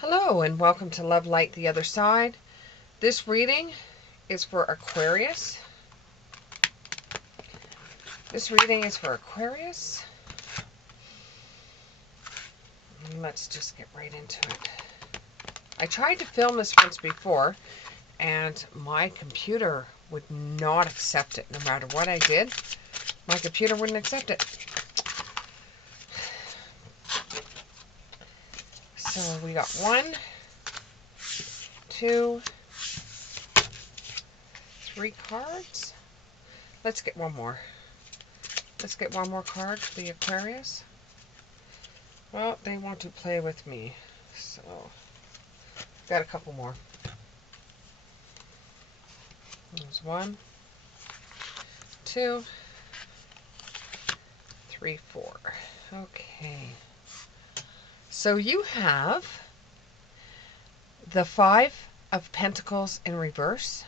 Hello and welcome to Love Light the Other Side. This reading is for Aquarius. Let's just get right into it. I tried to film this once before and my computer would not accept it. No matter what I did, my computer wouldn't accept it. So we got 1, 2, 3 cards. Let's get one more. Let's get one more card for the Aquarius. Well, they want to play with me, so got a couple more. There's 1, 2, 3, 4. Okay. So you have the 5 of Pentacles in reverse.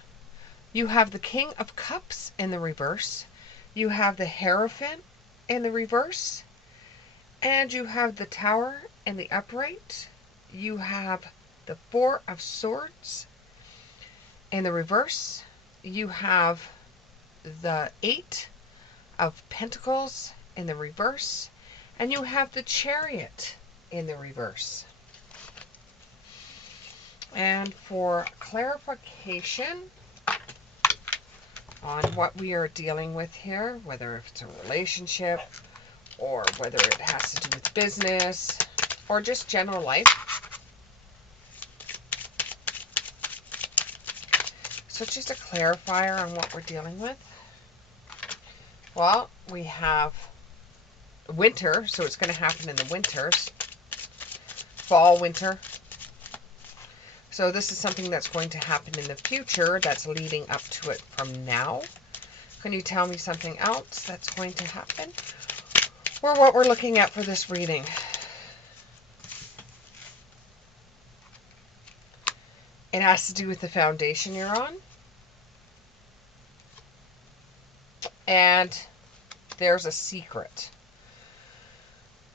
You have the King of Cups in the reverse. You have the Hierophant in the reverse. And you have the Tower in the upright. You have the 4 of Swords in the reverse. You have the 8 of Pentacles in the reverse. And you have the Chariot in the reverse. And for clarification on what we are dealing with here, whether it's a relationship or whether it has to do with business or just general life. So just a clarifier on what we're dealing with. Well, we have winter, so it's going to happen in the winters. Fall, winter. So this is something that's going to happen in the future that's leading up to it from now. Can you tell me something else that's going to happen? Or what we're looking at for this reading? It has to do with the foundation you're on. And there's a secret.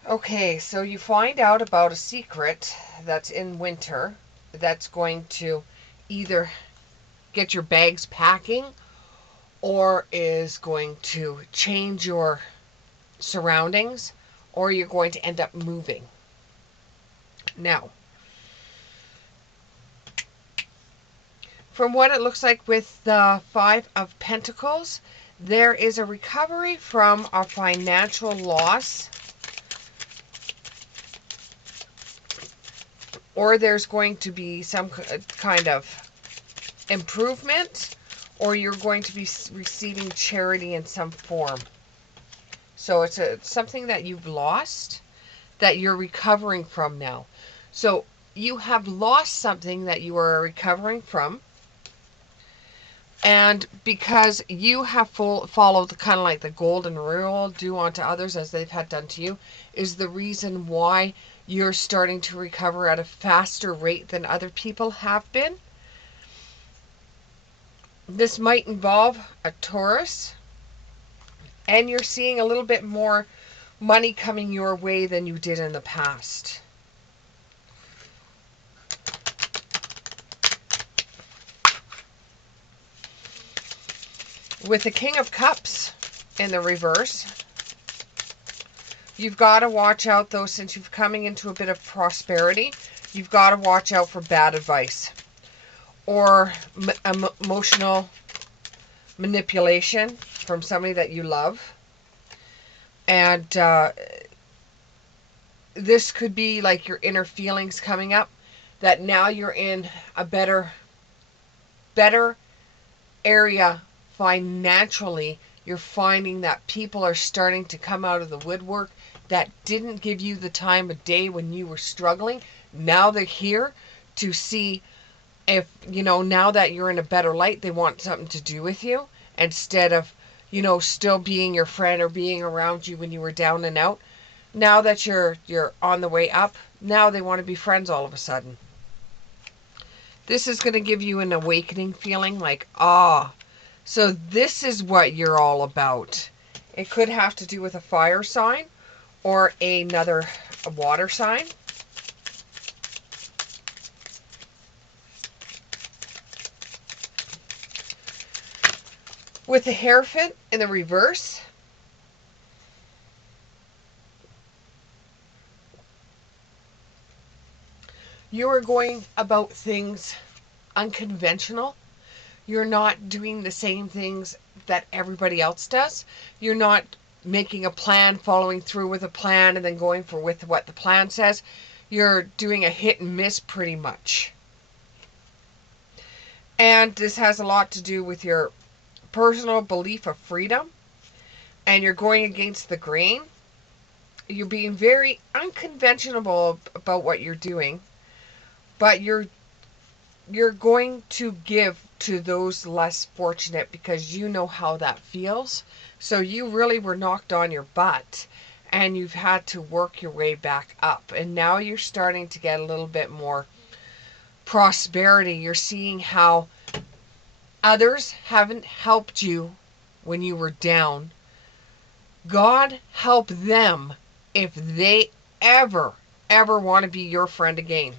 Okay, so you find out about a secret that's in winter that's going to either get your bags packing or is going to change your surroundings, or you're going to end up moving. Now, from what it looks like with the 5 of Pentacles, there is a recovery from a financial loss, or there's going to be some kind of improvement, or you're going to be receiving charity in some form. So it's something that you've lost that you're recovering from now. So you have lost something that you are recovering from, and because you have followed kind of like the golden rule, do unto others as they've had done to you, is the reason why you're starting to recover at a faster rate than other people have been. This might involve a Taurus, and you're seeing a little bit more money coming your way than you did in the past. With the King of Cups in the reverse, you've got to watch out, though, since you're coming into a bit of prosperity, you've got to watch out for bad advice or emotional manipulation from somebody that you love. And this could be like your inner feelings coming up, that now you're in a better area financially. You're finding that people are starting to come out of the woodwork that didn't give you the time of day when you were struggling. Now they're here to see if, now that you're in a better light, they want something to do with you instead of, still being your friend or being around you when you were down and out. Now that you're on the way up, now they want to be friends all of a sudden. This is going to give you an awakening feeling like, so this is what you're all about. It could have to do with a fire sign or a water sign. With the Hierophant in the reverse, you are going about things unconventional. You're not doing the same things that everybody else does. You're not making a plan, following through with a plan, and then going for with what the plan says. You're doing a hit and miss pretty much. And this has a lot to do with your personal belief of freedom, and you're going against the grain. You're being very unconventional about what you're doing, but you're going to give to those less fortunate because you know how that feels. So you really were knocked on your butt and you've had to work your way back up. And now you're starting to get a little bit more prosperity. You're seeing how others haven't helped you when you were down. God help them if they ever want to be your friend again.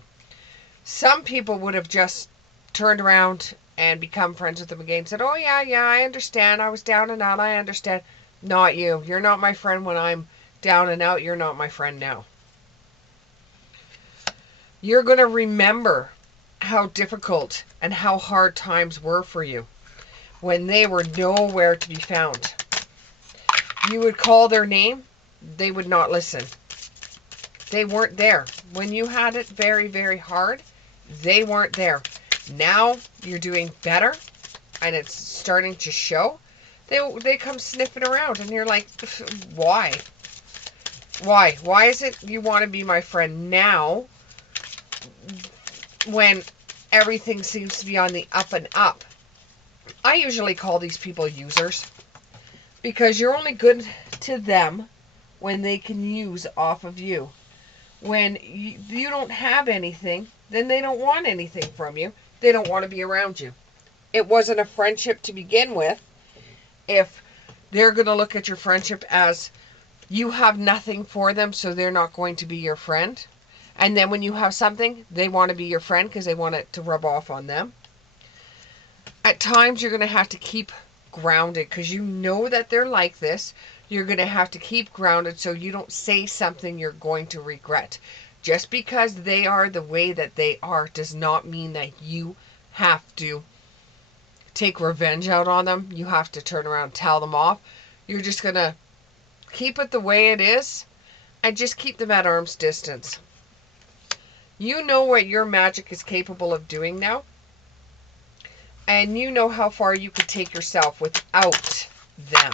Some people would have just turned around and become friends with them again and said, oh, yeah, I understand. I was down and out. I understand. Not you. You're not my friend when I'm down and out. You're not my friend now. You're going to remember how difficult and how hard times were for you when they were nowhere to be found. You would call their name. They would not listen. They weren't there. When you had it very, very hard, they weren't there. Now you're doing better and it's starting to show. They come sniffing around and you're like, why? Why is it you want to be my friend now when everything seems to be on the up and up? I usually call these people users because you're only good to them when they can use off of you. When you don't have anything, then they don't want anything from you. They don't want to be around you. It wasn't a friendship to begin with if they're going to look at your friendship as you have nothing for them, so they're not going to be your friend. And then when you have something, they want to be your friend because they want it to rub off on them. At times, you're going to have to keep grounded because you know that they're like this. You're going to have to keep grounded so you don't say something you're going to regret. Just because they are the way that they are does not mean that you have to take revenge out on them. You have to turn around and tell them off. You're just going to keep it the way it is and just keep them at arm's distance. You know what your magic is capable of doing now. And you know how far you could take yourself without them.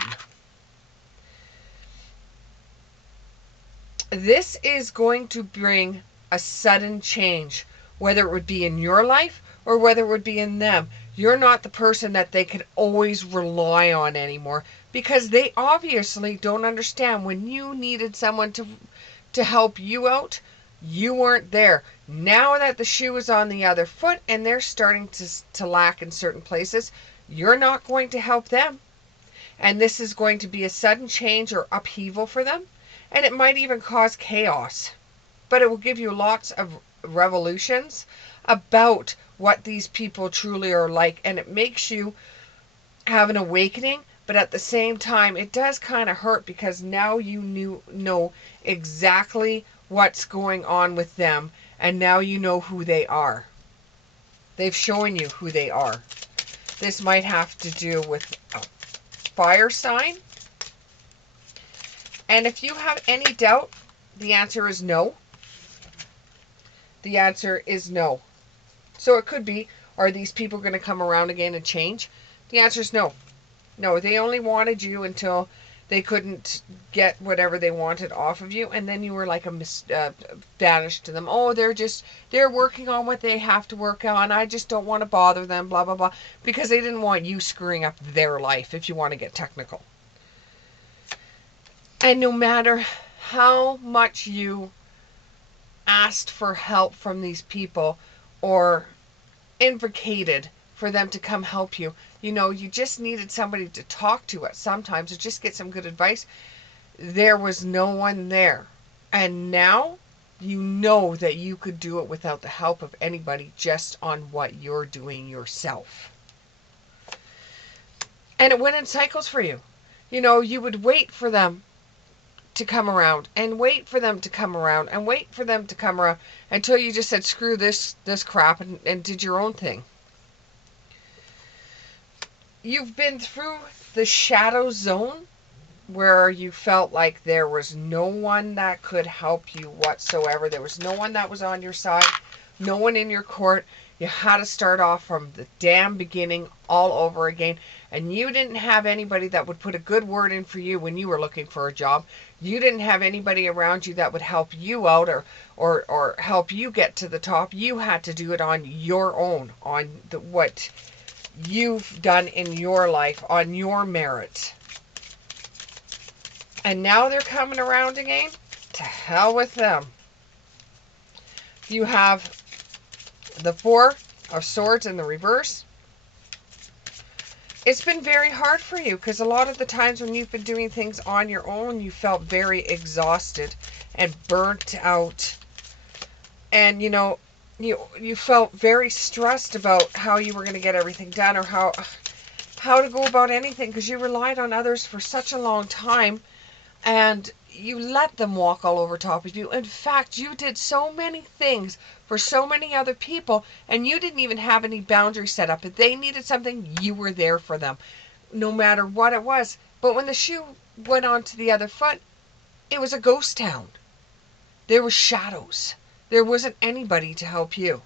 This is going to bring a sudden change, whether it would be in your life or whether it would be in them. You're not the person that they can always rely on anymore because they obviously don't understand when you needed someone to help you out, you weren't there. Now that the shoe is on the other foot and they're starting to lack in certain places, you're not going to help them. And this is going to be a sudden change or upheaval for them. And it might even cause chaos. But it will give you lots of revolutions about what these people truly are like. And it makes you have an awakening. But at the same time, it does kind of hurt because now you know exactly what's going on with them. And now you know who they are. They've shown you who they are. This might have to do with a fire sign. And if you have any doubt, the answer is no. The answer is no. So it could be, are these people going to come around again and change? The answer is no. No, they only wanted you until they couldn't get whatever they wanted off of you. And then you were like banished to them. Oh, they're working on what they have to work on. I just don't want to bother them, blah, blah, blah. Because they didn't want you screwing up their life, if you want to get technical. And no matter how much you asked for help from these people or advocated for them to come help you, you just needed somebody to talk to at sometimes or just get some good advice. There was no one there. And now you know that you could do it without the help of anybody, just on what you're doing yourself. And it went in cycles for you. You know, you would wait for them to come around and wait for them to come around and wait for them to come around until you just said, screw this crap, and did your own thing. You've been through the shadow zone where you felt like there was no one that could help you whatsoever. There was no one that was on your side, no one in your court. You had to start off from the damn beginning all over again. And you didn't have anybody that would put a good word in for you when you were looking for a job. You didn't have anybody around you that would help you out or help you get to the top. You had to do it on your own, on what you've done in your life, on your merit. And now they're coming around again. To hell with them. You have the Four of Swords in the reverse. It's been very hard for you because a lot of the times when you've been doing things on your own, you felt very exhausted and burnt out. And, you know, you felt very stressed about how you were going to get everything done or how to go about anything because you relied on others for such a long time. And you let them walk all over top of you. In fact, you did so many things for so many other people, and you didn't even have any boundaries set up. If they needed something, you were there for them, no matter what it was. But when the shoe went on to the other foot, it was a ghost town. There were shadows. There wasn't anybody to help you.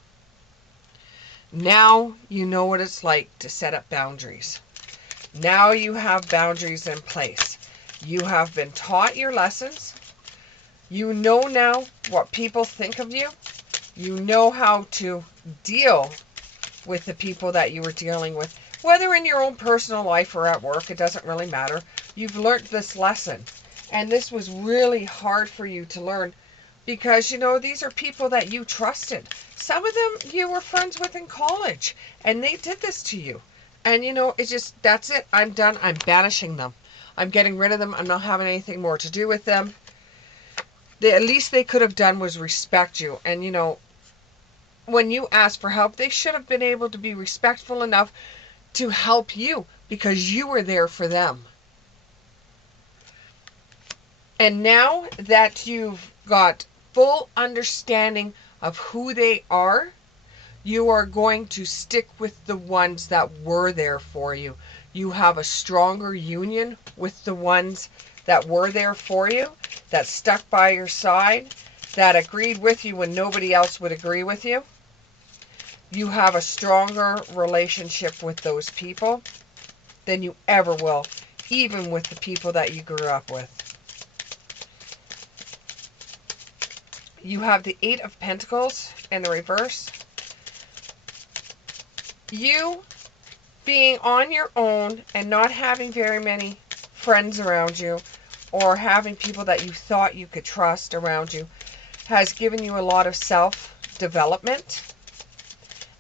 Now you know what it's like to set up boundaries. Now you have boundaries in place. You have been taught your lessons. You know now what people think of you. You know how to deal with the people that you were dealing with. Whether in your own personal life or at work, it doesn't really matter. You've learned this lesson. And this was really hard for you to learn because, you know, these are people that you trusted. Some of them you were friends with in college and they did this to you. And, you know, it's just, that's it. I'm done. I'm banishing them. I'm getting rid of them. I'm not having anything more to do with them. At least they could have done was respect you. And, you know, when you asked for help, they should have been able to be respectful enough to help you because you were there for them. And now that you've got full understanding of who they are, you are going to stick with the ones that were there for you. You have a stronger union with the ones that were there for you, that stuck by your side, that agreed with you when nobody else would agree with you. You have a stronger relationship with those people than you ever will, even with the people that you grew up with. You have the Eight of Pentacles in the reverse. You being on your own and not having very many friends around you or having people that you thought you could trust around you has given you a lot of self-development.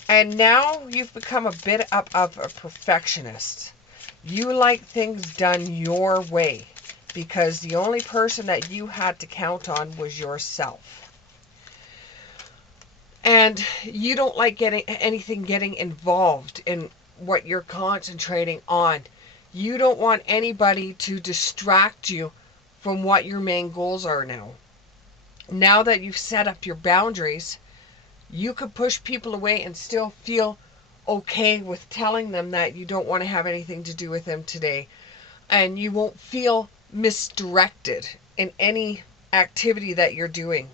And now you've become a bit of a perfectionist. You like things done your way because the only person that you had to count on was yourself. And you don't like anything getting involved in what you're concentrating on. You don't want anybody to distract you from what your main goals are now. Now that you've set up your boundaries, you could push people away and still feel okay with telling them that you don't want to have anything to do with them today. And you won't feel misdirected in any activity that you're doing.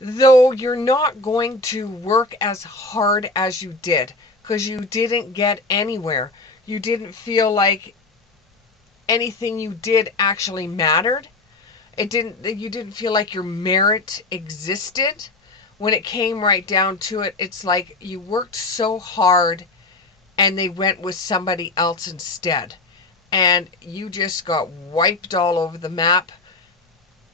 Though you're not going to work as hard as you did because you didn't get anywhere. You didn't feel like anything you did actually mattered. You didn't feel like your merit existed. When it came right down to it, it's like you worked so hard and they went with somebody else instead. And you just got wiped all over the map.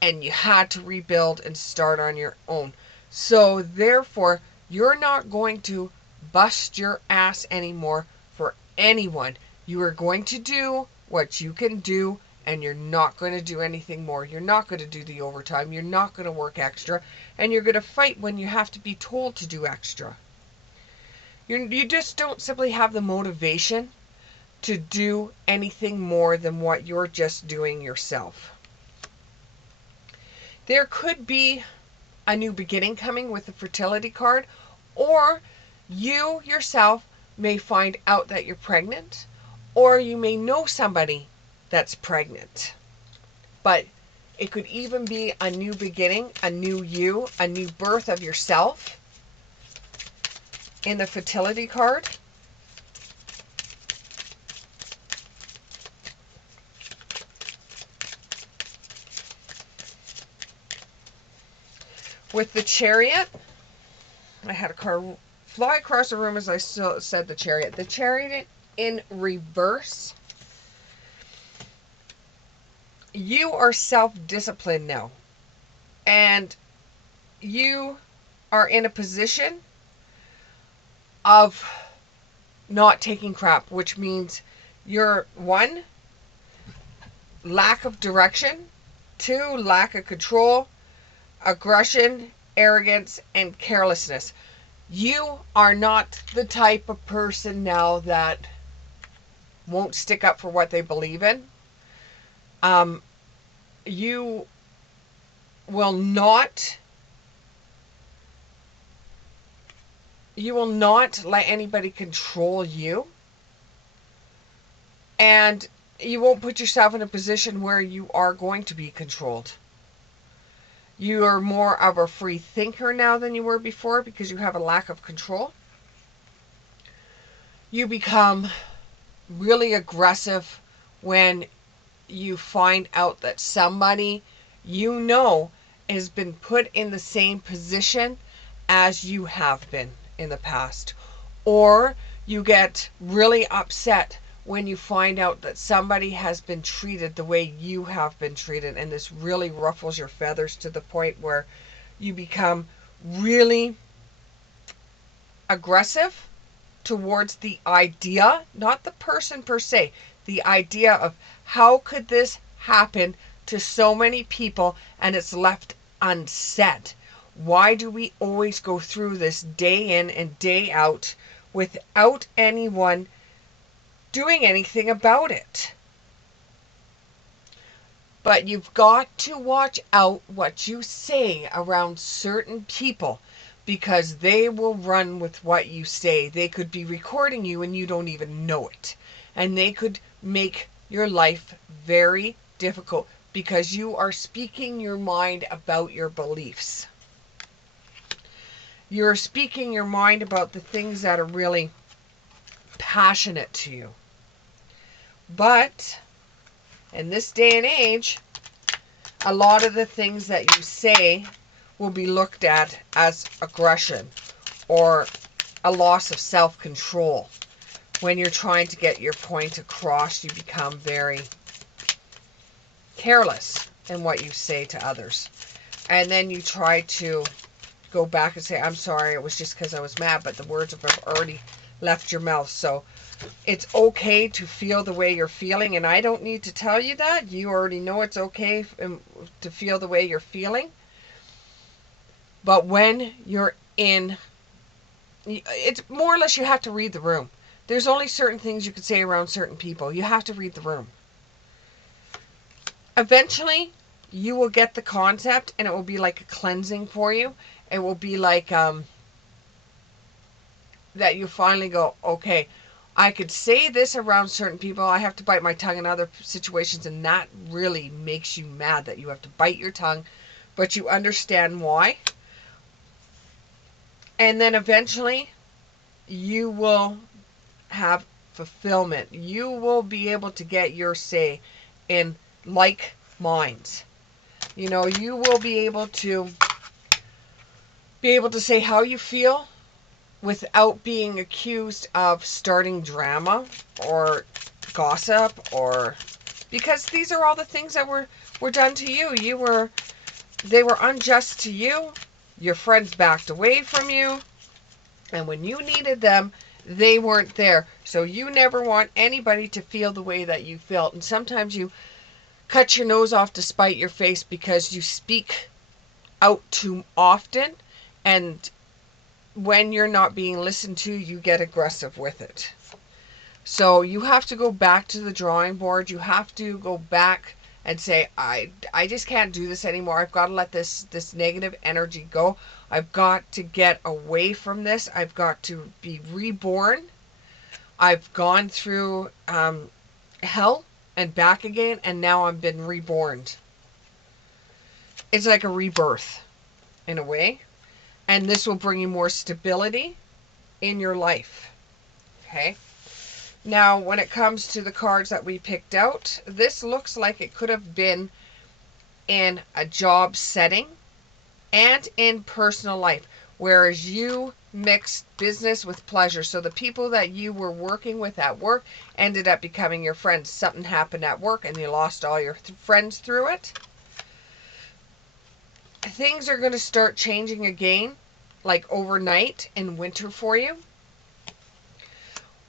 And you had to rebuild and start on your own. So therefore, you're not going to bust your ass anymore for anyone. You are going to do what you can do, and you're not going to do anything more. You're not going to do the overtime. You're not going to work extra, and you're going to fight when you have to be told to do extra. You just don't simply have the motivation to do anything more than what you're just doing yourself. There could be a new beginning coming with the fertility card, or you yourself may find out that you're pregnant, or you may know somebody that's pregnant. But it could even be a new beginning, a new you, a new birth of yourself in the fertility card. With the Chariot, I had a car fly across the room as I said the Chariot. The Chariot in reverse. You are self-disciplined now. And you are in a position of not taking crap, which means you're, 1, lack of direction, 2, lack of control, aggression, arrogance, and carelessness. You are not the type of person now that won't stick up for what they believe in. You will not let anybody control you, and you won't put yourself in a position where you are going to be controlled. You are more of a free thinker now than you were before because you have a lack of control. You become really aggressive when you find out that somebody you know has been put in the same position as you have been in the past. Or you get really upset when you find out that somebody has been treated the way you have been treated, and this really ruffles your feathers to the point where you become really aggressive towards the idea, not the person per se, the idea of how could this happen to so many people and it's left unsaid. Why do we always go through this day in and day out without anyone doing anything about it? But you've got to watch out what you say around certain people, because they will run with what you say. They could be recording you and you don't even know it. And they could make your life very difficult because you are speaking your mind about your beliefs. You're speaking your mind about the things that are really passionate to you. But in this day and age, a lot of the things that you say will be looked at as aggression or a loss of self-control. When you're trying to get your point across, you become very careless in what you say to others. And then you try to go back and say, I'm sorry, it was just because I was mad, but the words have already left your mouth. So it's okay to feel the way you're feeling, and I don't need to tell you that. You already know it's okay to feel the way you're feeling. But when you're in, it's more or less you have to read the room. There's only certain things you can say around certain people. You have to read the room. Eventually, you will get the concept, and it will be like a cleansing for you. It will be like that you finally go, okay, I could say this around certain people. I have to bite my tongue in other situations, and that really makes you mad that you have to bite your tongue, but you understand why. And then eventually, you will have fulfillment. You will be able to get your say in like minds. You know, you will be able to say how you feel without being accused of starting drama or gossip, or because these are all the things that were done to you. They were unjust to you. Your friends backed away from you, and when you needed them, they weren't there. So you never want anybody to feel the way that you felt. And sometimes you cut your nose off to spite your face because you speak out too often, and when you're not being listened to, you get aggressive with it. So you have to go back to the drawing board. You have to go back and say, I just can't do this anymore. I've got to let this negative energy go. I've got to get away from this. I've got to be reborn. I've gone through hell and back again, and now I've been reborn. It's like a rebirth in a way. And this will bring you more stability in your life. Okay? Now, when it comes to the cards that we picked out, this looks like it could have been in a job setting and in personal life, whereas you mixed business with pleasure. So the people that you were working with at work ended up becoming your friends. Something happened at work and you lost all your friends through it. Things are going to start changing again, like overnight in winter for you,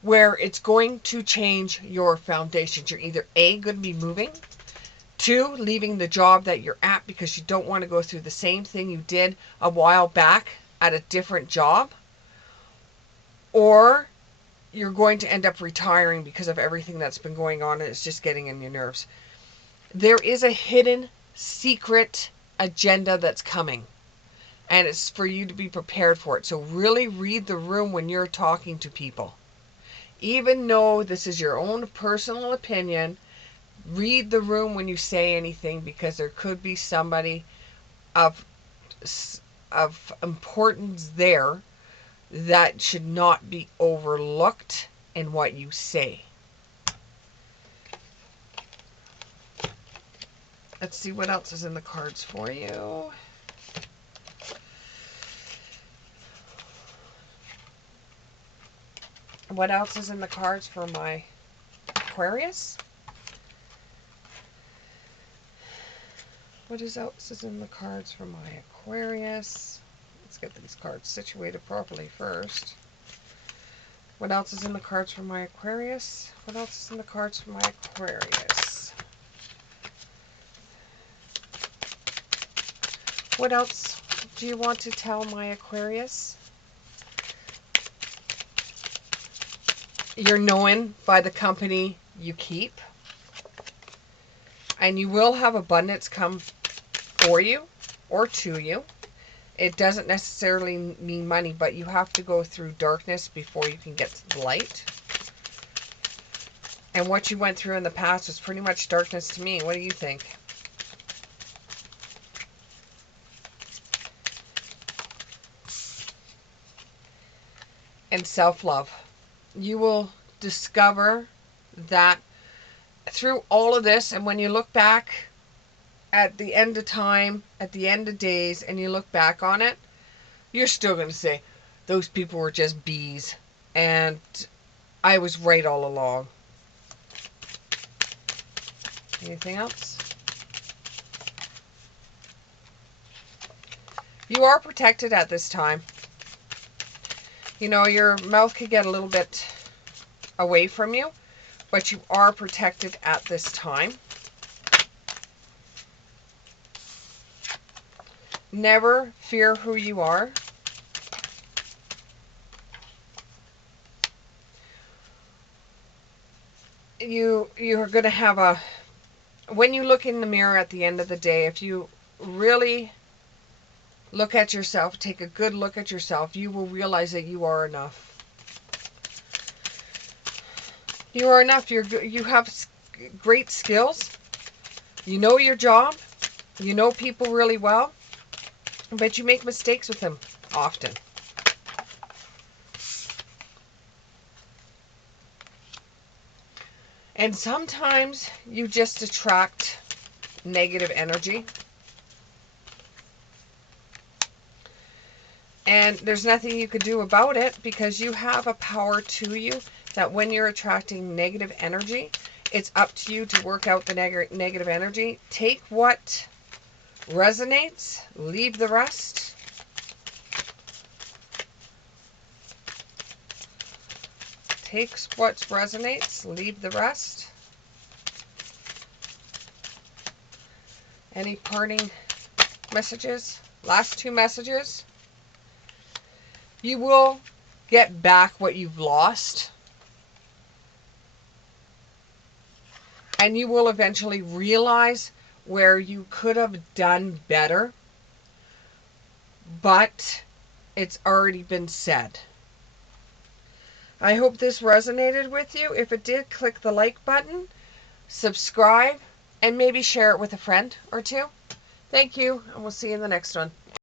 where it's going to change your foundations. You're either A, going to be moving, 2, leaving the job that you're at because you don't want to go through the same thing you did a while back at a different job, or you're going to end up retiring because of everything that's been going on and it's just getting in your nerves. There is a hidden secret agenda that's coming, and it's for you to be prepared for it. So really read the room when you're talking to people. Even though this is your own personal opinion, read the room when you say anything, because there could be somebody of importance there that should not be overlooked in what you say. Let's see what else is in the cards for you. What else is in the cards for my Aquarius? What else is in the cards for my Aquarius? Let's get these cards situated properly first. What else is in the cards for my Aquarius? What else is in the cards for my Aquarius? What else do you want to tell my Aquarius? You're known by the company you keep. And you will have abundance come for you or to you. It doesn't necessarily mean money, but you have to go through darkness before you can get to the light. And what you went through in the past was pretty much darkness to me. What do you think? And self-love. You will discover that through all of this, and when you look back at the end of time, at the end of days, and you look back on it, you're still going to say, those people were just bees, and I was right all along. Anything else? You are protected at this time. You know, your mouth could get a little bit away from you, but you are protected at this time. Never fear who you are. You're going to have when you look in the mirror at the end of the day, if you really look at yourself, take a good look at yourself, you will realize that you are enough. You are enough. You have great skills. You know your job. You know people really well. But you make mistakes with them often. And sometimes you just attract negative energy. And there's nothing you could do about it, because you have a power to you that when you're attracting negative energy, it's up to you to work out the negative energy. Take what resonates, leave the rest. Take what resonates, leave the rest. Any parting messages? Last two messages. You will get back what you've lost. And you will eventually realize where you could have done better. But it's already been said. I hope this resonated with you. If it did, click the like button, subscribe, and maybe share it with a friend or two. Thank you, and we'll see you in the next one.